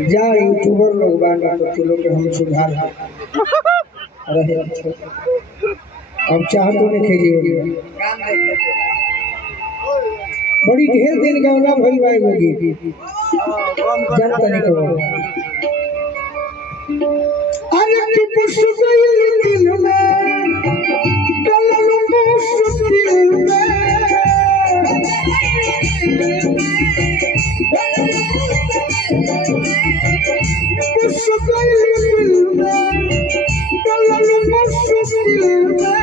जा यूट्यूबर लोग बाना तो चलो के हम सुधार रहे अब चाह तो नहीं खेलिए बड़ी ढेर दिन गौला भई भाई होगी जानता नहीं को अरे कि पुष्कइल दिल में कलल मुश्किल में पुष्कइल दिल में कलल मुश्किल में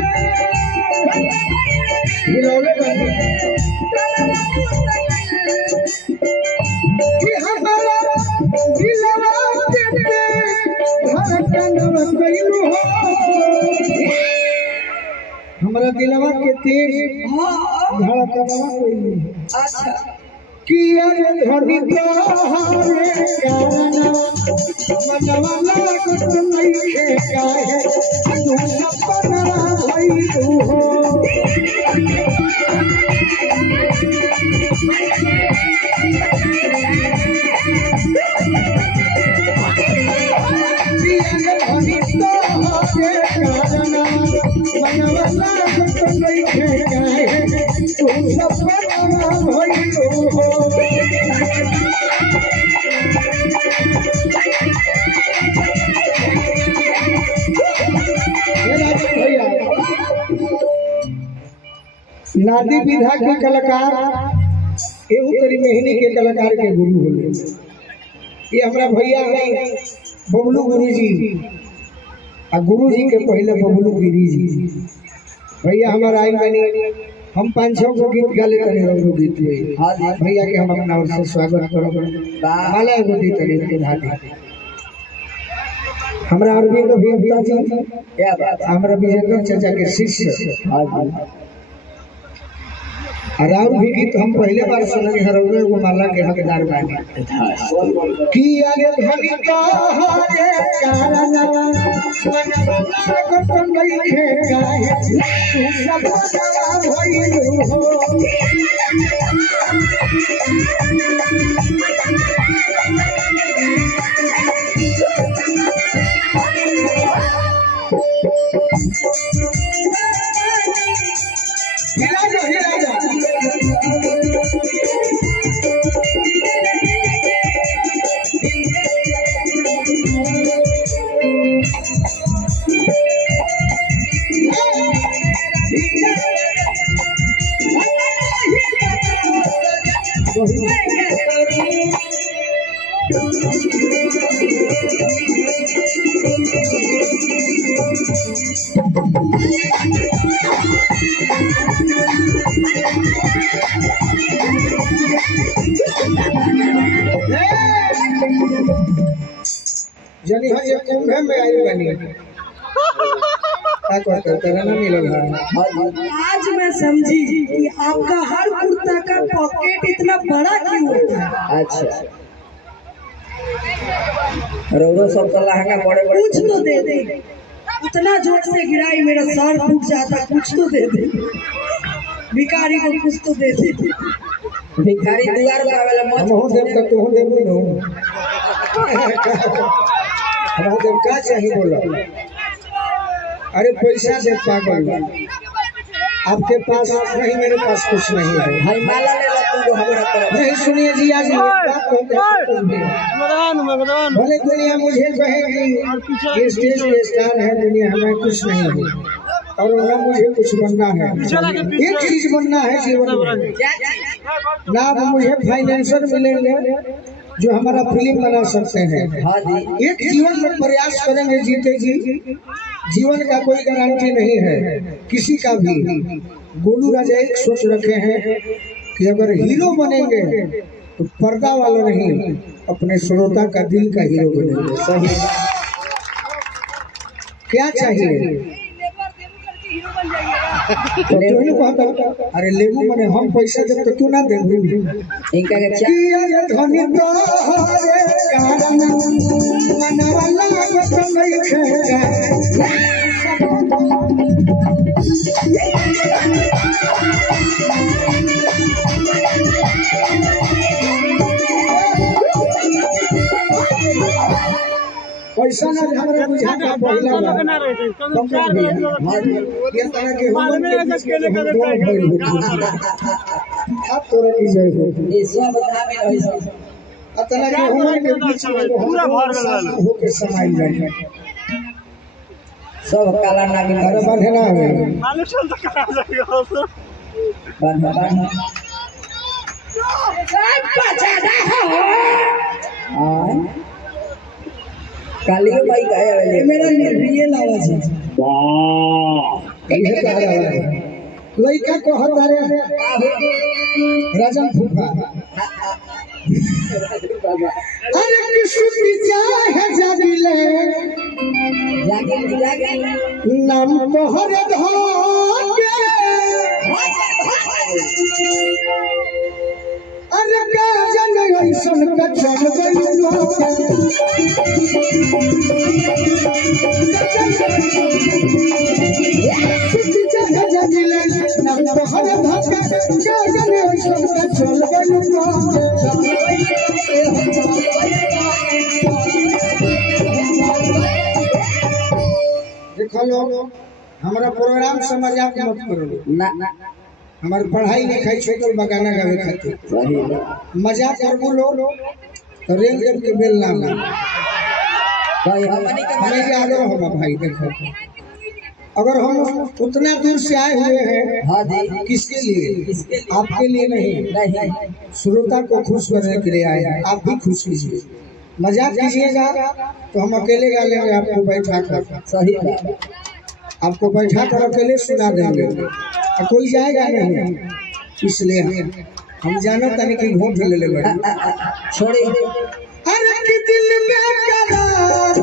हिलौले बने कि हमारा दिलवा के धड़कनवा कइलू हो हमरा दिलवा के तेज धड़कनवा कइलू अच्छा कि अरे धड़ी तोहरे कारणवा मनवा लागत नइखे काहे तू सपना भइलू हो नादी विधा के कलाकार एहू तरी मेहनी के कलाकार के गुरु होले ये हमरा भैया है बबलू गुरुजी आ गुरुजी के पहले बबलू गिरिजी भैया हमारा आई बनी हम 5-6 गो गीत गा लेते हैं रंगो गीत में हां भैया के हम अपना ओर से स्वागत करो माला गो गीत के धाती हमरा अरविंद अभियंता जी क्या बात हमरा विजेंद्र चाचा के शिष्य हां राउर भी गीत हम पहले बार सुनने हरौले वो माला के हकदार बानी कि आगे धनी का हरे कारणवा मनवा को नहीं खेगाए तू सब सवा भइलू हो हिला जा जनी हम ये कुंभ में आई बनी क्या कहते तेरा ना मिलल है आज मैं समझी कि आपका हर कुर्ता का पॉकेट इतना बड़ा क्यों होता है अच्छा रौरो सब तो लहंगा बड़े बड़े कुछ तो दे दे उतना जोर से गिराई मेरा सर फूट जाता कुछ तो दे दे भिखारी को कुछ तो दे दे भिखारी दुआर पावेला मत हो देव का तू देबो नो हमरा जब का चाहिए बोला अरे पैसा से पागल आपके पास नहीं मेरे पास कुछ नहीं है भाई माला ले लो तुम हमारा तरफ नहीं सुनिए जी आज भले दुनिया मुझे कहेगी ये स्टेज पे स्टार है दुनिया हमें कुछ नहीं है और ना मुझे कुछ बनना है एक चीज बनना है जीवन में ना मुझे फाइनेंसर मिलेंगे जो हमारा फिल्म बना सकते हैं एक जीवन में प्रयास करेंगे जीते जी जीवन का कोई गारंटी नहीं है किसी का भी गोलू राजा एक सोच रखे हैं कि अगर हीरो बनेंगे तो पर्दा वाला नहीं अपने श्रोता का दिल का हीरो बनेंगे सही क्या चाहिए अरे लेबू मने हम पैसा जब तो तू ना दे इनका धनी तो हरे कारण मनवा लागत नइखे पैसा ना हमरा बुझा का पहिला ये तरह के हम अब तोरा की जय हो ये सब बतावे रही सब अतला के हमर के बीच में पूरा भर गल हो के समाई जाए सब काला नागिन अरे बंधना है मालूम चल तो कहां जाएगा बंध काली भाई गया है मेरा रियल आवाज है वाह ये कह रहा है लड़का को हतारे राजन फूफा अरे किसकी चाहे जागिले नाम तोहर धोके अरे का जन ऐसन का चल गइलो किसकी चाहे जागिले नाम तोहर धोके का जन ऐसन का चल गइलो देखो लोग हमारा प्रोग्राम समझ आप मत करो ना हमारी पढ़ाई लिखाई छोड़ बगाना गावे खातिर मजाक कर बोलो तो रेल जब के बेल ना भाई हमनी के हमें के आगे होगा भाई देखो अगर हम उतना दूर से आए हुए हैं हां जी किसके लिए आपके लिए नहीं श्रोता को खुश करने के लिए आए आप भी खुश कीजिए मजाक कीजिएगा तो हम अकेले गा लेंगे आपको बैठा कर सही बात आपको बैठा कर अकेले सुना देंगे और कोई जाएगा नहीं इसलिए हम जाना था कि घूम ले ले छोड़े अरे कि दिल में करार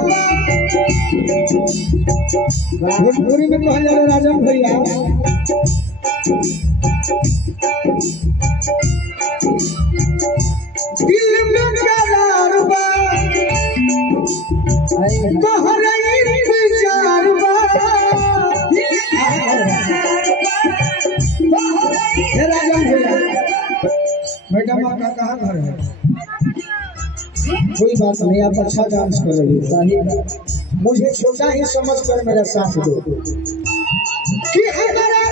भोजपुरी में कहल जाला राजन भैया दिल में करार बा तोहरा इंतजार बा राजन भैया मैडम आपका कहाँ घर है कोई बात नहीं आप अच्छा डांस कर रही है मुझे छोटा ही समझ कर मेरा साथ दो कि हमारा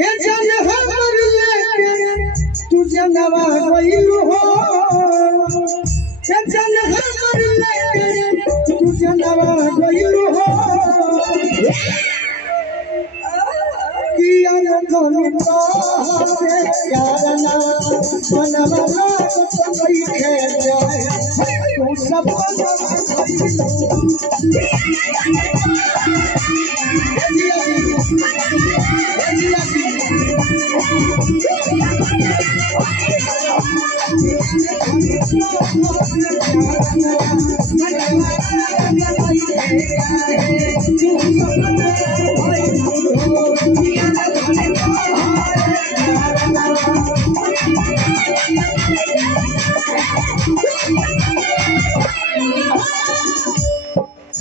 ये जान हमर लेके तू जनवा गइलू हो ये जान हमर लेके तू जनवा गइलू हो कि यार तुम तो से यारना मनवा तो कोई खेल तू सब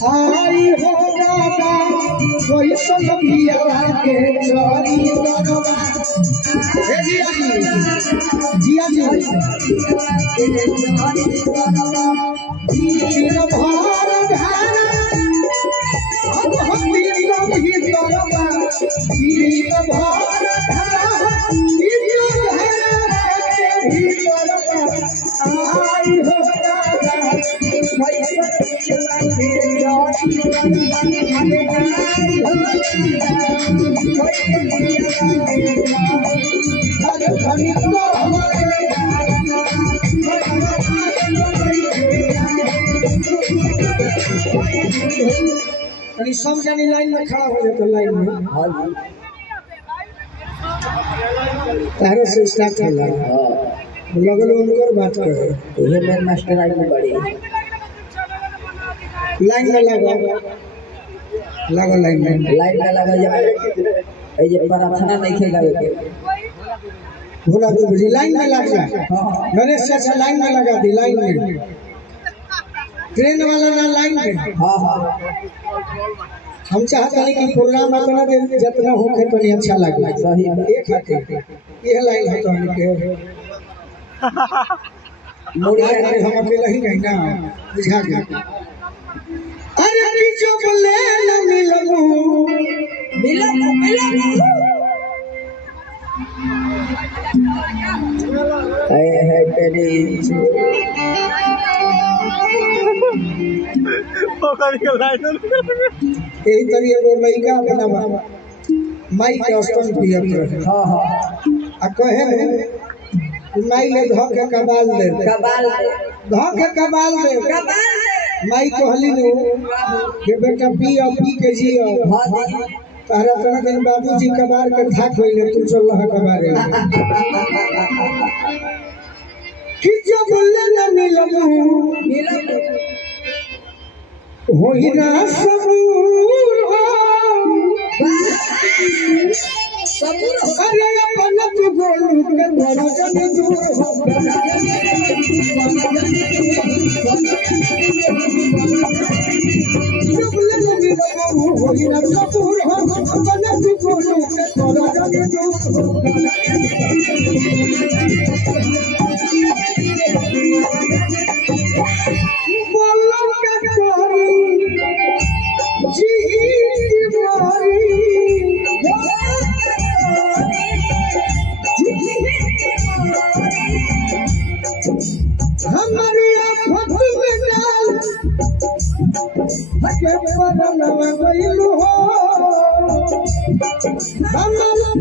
आई हो दादा कोई सब पिया के चोरी करवा जिया जी तीन भार धारा हम तीन भी करवा तीन भार धारा तीन भी करवा आई हो दादा कोई सब पिया के सब जानी लाइन में खड़ा हो जाता लाइन में तारे से स्टार्ट होला लगल उनकर बात कर ये मेन मास्टर आई में बड़ी लाइन में लगा लाइन में लगा जाए ए जे प्रार्थना नहीं खेला के भोला जी लाइन में लग जा गणेश चाचा लाइन में लगा दी लाइन में ट्रेन वाला ना लाइन में हां हां हम चाहते हैं कि प्रोग्राम अपना दिन जितना हो के तो नहीं अच्छा लगे सही एक हाथे ये लाइन है तो हम के हम अकेला ही नहीं ना बुझा गया। अरे कि जो बोले न मिलबू है तेरी यही तरीके वो लड़का अपना माई के अस्तन पिया कर हां हां आ कहे माई ले धो के कबाल दे धो के कबाल दे माई कहली नु के बेटा पिया पी के जियो तारा तना दिन बाबूजी कबार के धाक होइले तू चल रहा कबारे कि जब बोले न मिलबू होई ना सबूर हो अरे अपन तू गोलू के बड़ा जन दूर हो जब बोले न मिलबू होई ना सबूर हो अपन तू गोलू के बड़ा जन दूर हो हमारी आँखों में डाल के बदन में गइलू हो हमारी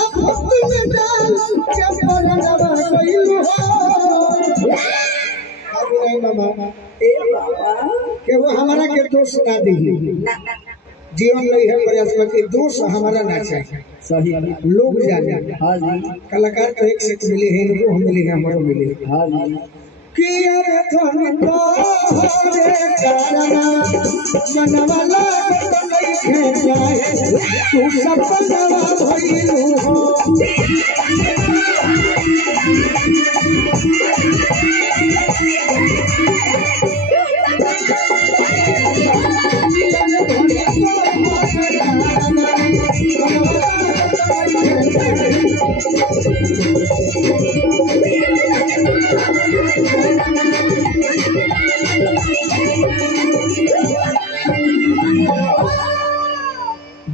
आँखों में डाल के बदन में गइलू हो अब नहीं मामा ए बाबा के वो हमारा के दोष ना दी जीवन नहीं है प्रयास के दोष हमारा ना चाहिए सही लोग जाने हां जी कलाकार तो एक से मिले हैं इनको हम मिले हैं हमारे मिले हां जी कि अरे धन को रे करना मनवाला तो नहीं है जाए तू सपना भइलू हो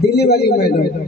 दिल्ली वाली मैडम